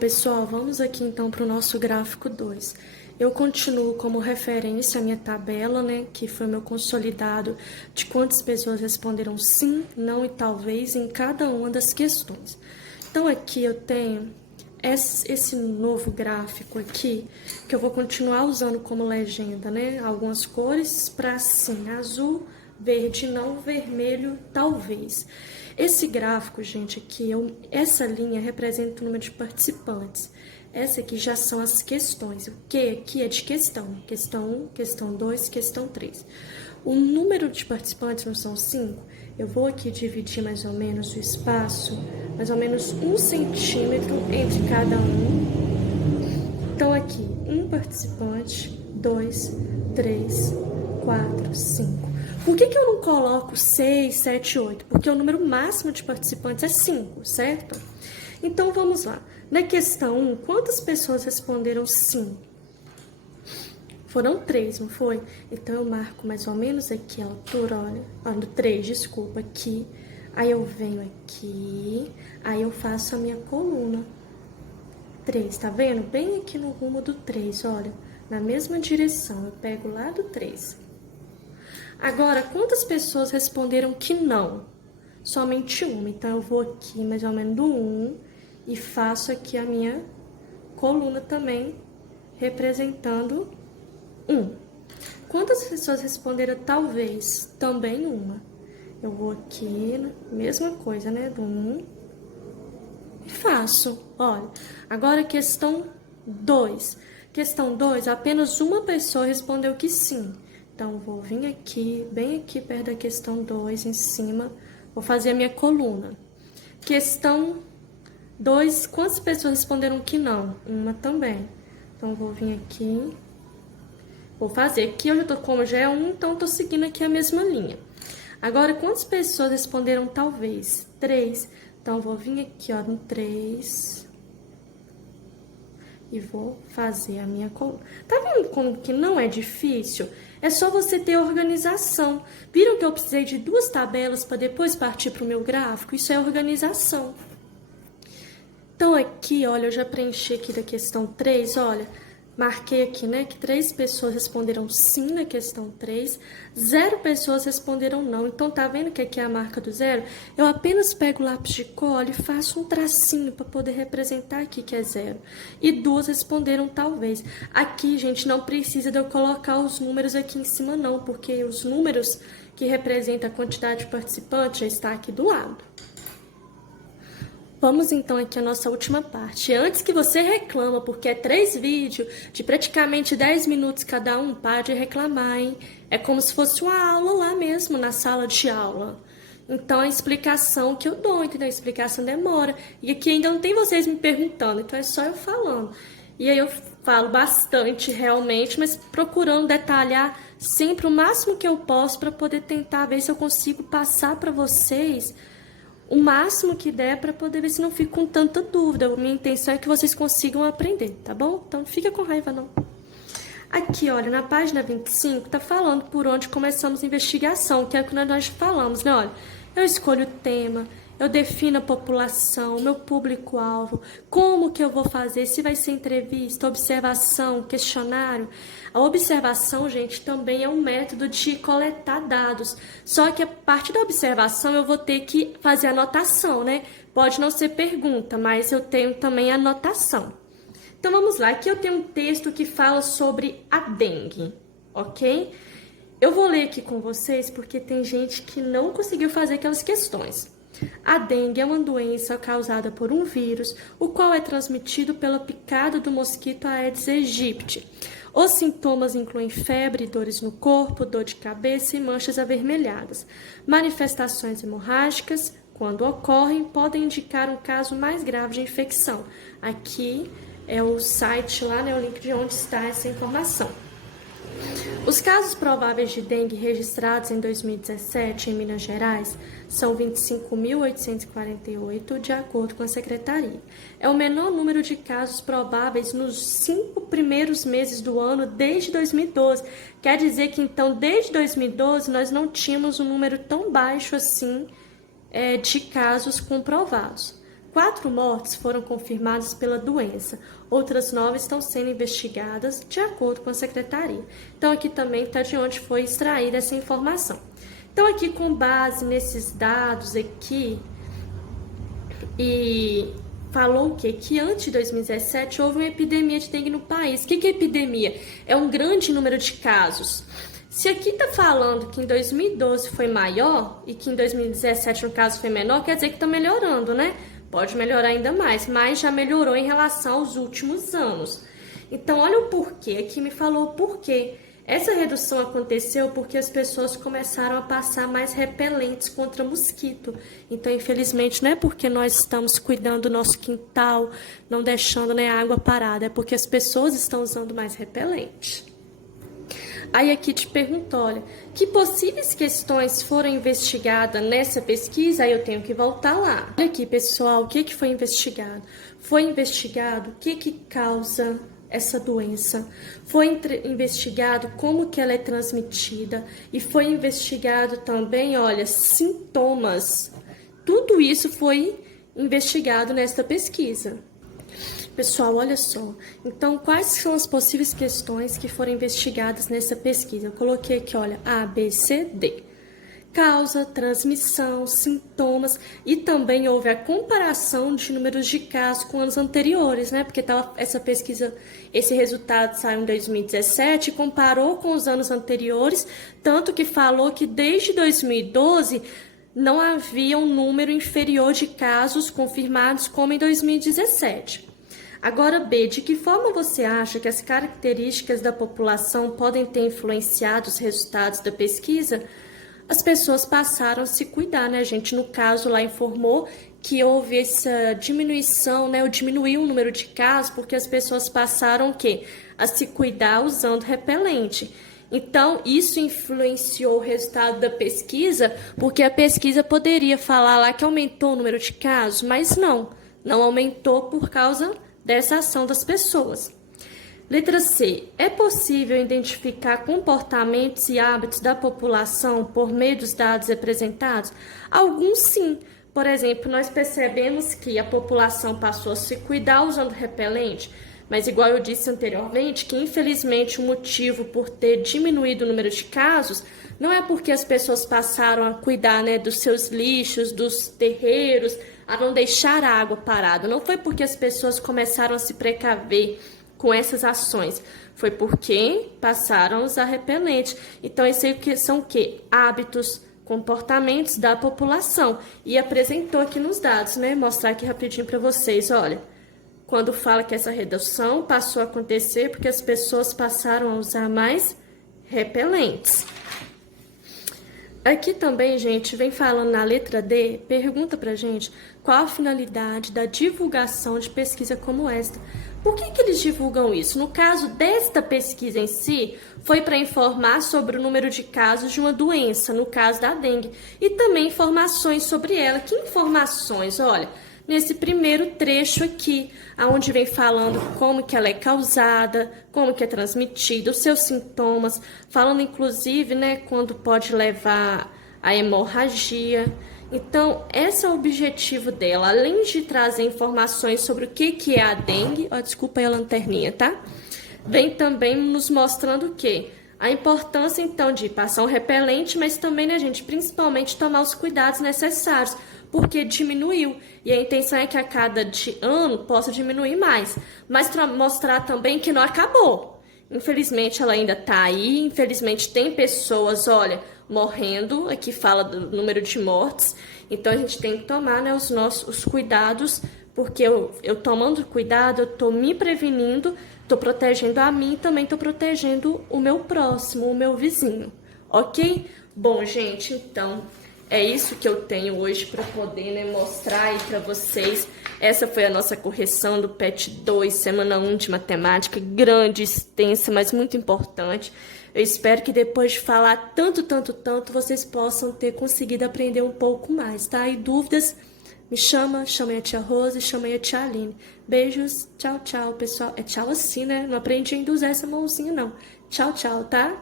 Pessoal, vamos aqui então para o nosso gráfico 2. Eu continuo como referência a minha tabela, né, que foi meu consolidado de quantas pessoas responderam sim, não e talvez em cada uma das questões. Então aqui eu tenho esse novo gráfico aqui, que eu vou continuar usando como legenda, né, algumas cores para sim, azul, verde não, vermelho, talvez. Esse gráfico, gente, aqui, essa linha representa o número de participantes. Essa aqui já são as questões. O que aqui é de questão? Questão 1, questão 2, questão 3. O número de participantes não são 5? Eu vou aqui dividir mais ou menos o espaço, mais ou menos 1 centímetro entre cada um. Então, aqui, 1 participante, 2, 3, 4, 5. Por que eu não coloco 6, 7, 8? Porque o número máximo de participantes é 5, certo? Então, vamos lá. Na questão 1, quantas pessoas responderam sim? Foram 3, não foi? Então, eu marco mais ou menos aqui a altura, olha, 3, desculpa, aqui. Aí, eu venho aqui, aí eu faço a minha coluna. 3, tá vendo? Bem aqui no rumo do 3, olha, na mesma direção, eu pego lá do 3. Agora, quantas pessoas responderam que não? Somente uma. Então, eu vou aqui mais ou menos do 1 e faço aqui a minha coluna também, representando 1. Quantas pessoas responderam talvez? Também uma. Eu vou aqui, mesma coisa, né? Do 1 e faço. Olha, agora questão 2. Questão 2, apenas uma pessoa respondeu que sim. Então, vou vir aqui, bem aqui perto da questão 2, em cima, vou fazer a minha coluna. Questão 2, quantas pessoas responderam que não? Uma também. Então, vou vir aqui, vou fazer. Aqui eu já tô, como já é 1, então tô seguindo aqui a mesma linha. Agora, quantas pessoas responderam talvez? 3. Então, vou vir aqui, ó, no 3... e vou fazer a minha coluna. Tá vendo como que não é difícil? É só você ter organização. Viram que eu precisei de 2 tabelas para depois partir para o meu gráfico? Isso é organização. Então, aqui, olha, eu já preenchi aqui da questão 3, olha, marquei aqui, né, que 3 pessoas responderam sim na questão 3, 0 pessoas responderam não. Então, tá vendo que aqui é a marca do 0? Eu apenas pego o lápis de cola e faço um tracinho para poder representar aqui que é 0. E 2 responderam talvez. Aqui, gente, não precisa de eu colocar os números aqui em cima, não, porque os números que representam a quantidade de participantes já está aqui do lado. Vamos então aqui à nossa última parte. Antes que você reclama, porque é 3 vídeos de praticamente 10 minutos cada um, pare de reclamar, hein? É como se fosse uma aula lá mesmo, na sala de aula. Então, a explicação que eu dou, entendeu? A explicação demora. E aqui ainda não tem vocês me perguntando, então é só eu falando. E aí eu falo bastante, realmente, mas procurando detalhar sempre o máximo que eu posso para poder tentar ver se eu consigo passar para vocês o máximo que der para poder ver se não fico com tanta dúvida. A minha intenção é que vocês consigam aprender, tá bom? Então, não fica com raiva, não. Aqui, olha, na página 25, tá falando por onde começamos a investigação, que é o que nós falamos, né? Olha, eu escolho o tema, eu defino a população, o meu público-alvo, como que eu vou fazer, se vai ser entrevista, observação, questionário. A observação, gente, também é um método de coletar dados, só que a partir da observação eu vou ter que fazer anotação, né? Pode não ser pergunta, mas eu tenho também anotação. Então, vamos lá. Aqui eu tenho um texto que fala sobre a dengue, ok? Eu vou ler aqui com vocês porque tem gente que não conseguiu fazer aquelas questões. A dengue é uma doença causada por um vírus, o qual é transmitido pela picada do mosquito Aedes aegypti. Os sintomas incluem febre, dores no corpo, dor de cabeça e manchas avermelhadas. Manifestações hemorrágicas, quando ocorrem, podem indicar um caso mais grave de infecção. Aqui é o site lá, né, o link de onde está essa informação. Os casos prováveis de dengue registrados em 2017 em Minas Gerais são 25.848, de acordo com a Secretaria. É o menor número de casos prováveis nos 5 primeiros meses do ano desde 2012. Quer dizer que, então, desde 2012, nós não tínhamos um número tão baixo assim de casos comprovados. 4 mortes foram confirmadas pela doença. Outras 9 estão sendo investigadas de acordo com a secretaria. Então, aqui também está de onde foi extraída essa informação. Então, aqui com base nesses dados aqui, e falou o quê? Que antes de 2017 houve uma epidemia de dengue no país. O que é epidemia? É um grande número de casos. Se aqui está falando que em 2012 foi maior e que em 2017 no caso foi menor, quer dizer que está melhorando, né? Pode melhorar ainda mais, mas já melhorou em relação aos últimos anos. Então, olha o porquê. Aqui me falou o porquê. Essa redução aconteceu porque as pessoas começaram a passar mais repelentes contra mosquito. Então, infelizmente, não é porque nós estamos cuidando do nosso quintal, não deixando, né, a água parada, é porque as pessoas estão usando mais repelente. Aí aqui te pergunto, olha, que possíveis questões foram investigadas nessa pesquisa? Aí eu tenho que voltar lá. Olha aqui, pessoal, o que foi investigado? Foi investigado o que causa essa doença, foi investigado como que ela é transmitida e foi investigado também, olha, sintomas. Tudo isso foi investigado nesta pesquisa. Pessoal, olha só. Então, quais são as possíveis questões que foram investigadas nessa pesquisa? Eu coloquei aqui, olha, A, B, C, D. Causa, transmissão, sintomas e também houve a comparação de números de casos com anos anteriores, né? Porque essa pesquisa, esse resultado saiu em 2017 e comparou com os anos anteriores, tanto que falou que desde 2012 não havia um número inferior de casos confirmados como em 2017. Agora, B, de que forma você acha que as características da população podem ter influenciado os resultados da pesquisa? As pessoas passaram a se cuidar, né? A gente, no caso, lá informou que houve essa diminuição, né? Ou diminuiu o número de casos, porque as pessoas passaram o quê? A se cuidar usando repelente. Então, isso influenciou o resultado da pesquisa, porque a pesquisa poderia falar lá que aumentou o número de casos, mas não aumentou por causa dessa ação das pessoas. Letra C. É possível identificar comportamentos e hábitos da população por meio dos dados apresentados? Alguns sim. Por exemplo, nós percebemos que a população passou a se cuidar usando repelente, mas igual eu disse anteriormente, que infelizmente o motivo por ter diminuído o número de casos não é porque as pessoas passaram a cuidar, né, dos seus lixos, dos terreiros, a não deixar a água parada. Não foi porque as pessoas começaram a se precaver com essas ações, foi porque passaram a usar repelente. Então, isso aí são o quê? Hábitos, comportamentos da população. E apresentou aqui nos dados, né? Mostrar aqui rapidinho para vocês, olha. Quando fala que essa redução passou a acontecer porque as pessoas passaram a usar mais repelentes. Aqui também, gente, vem falando na letra D, pergunta pra gente qual a finalidade da divulgação de pesquisa como esta. Por que eles divulgam isso? No caso desta pesquisa em si, foi para informar sobre o número de casos de uma doença, no caso da dengue, e também informações sobre ela. Que informações? Olha, nesse primeiro trecho aqui, onde vem falando como que ela é causada, como que é transmitida, os seus sintomas, falando inclusive, né, quando pode levar a hemorragia. Então, esse é o objetivo dela, além de trazer informações sobre o que é a dengue, desculpa aí a lanterninha, tá? Vem também nos mostrando o quê? A importância, então, de passar um repelente, mas também, né, gente, principalmente tomar os cuidados necessários, porque diminuiu. E a intenção é que a cada ano possa diminuir mais, mas mostrar também que não acabou. Infelizmente, ela ainda tá aí, infelizmente tem pessoas, olha, morrendo, aqui fala do número de mortes, então a gente tem que tomar, né, os cuidados, porque eu tomando cuidado, eu tô me prevenindo, tô protegendo a mim e também tô protegendo o meu próximo, o meu vizinho, ok? Bom, gente, então é isso que eu tenho hoje para poder, né, mostrar aí para vocês. Essa foi a nossa correção do PET 2, semana 1 de matemática, grande, extensa, mas muito importante. Eu espero que depois de falar tanto, vocês possam ter conseguido aprender um pouco mais, tá? E dúvidas, me chamem a tia Rose, chamem a tia Aline. Beijos, tchau, pessoal. É tchau assim, né? Não aprendi ainda a usar essa mãozinha, não. Tchau, tá?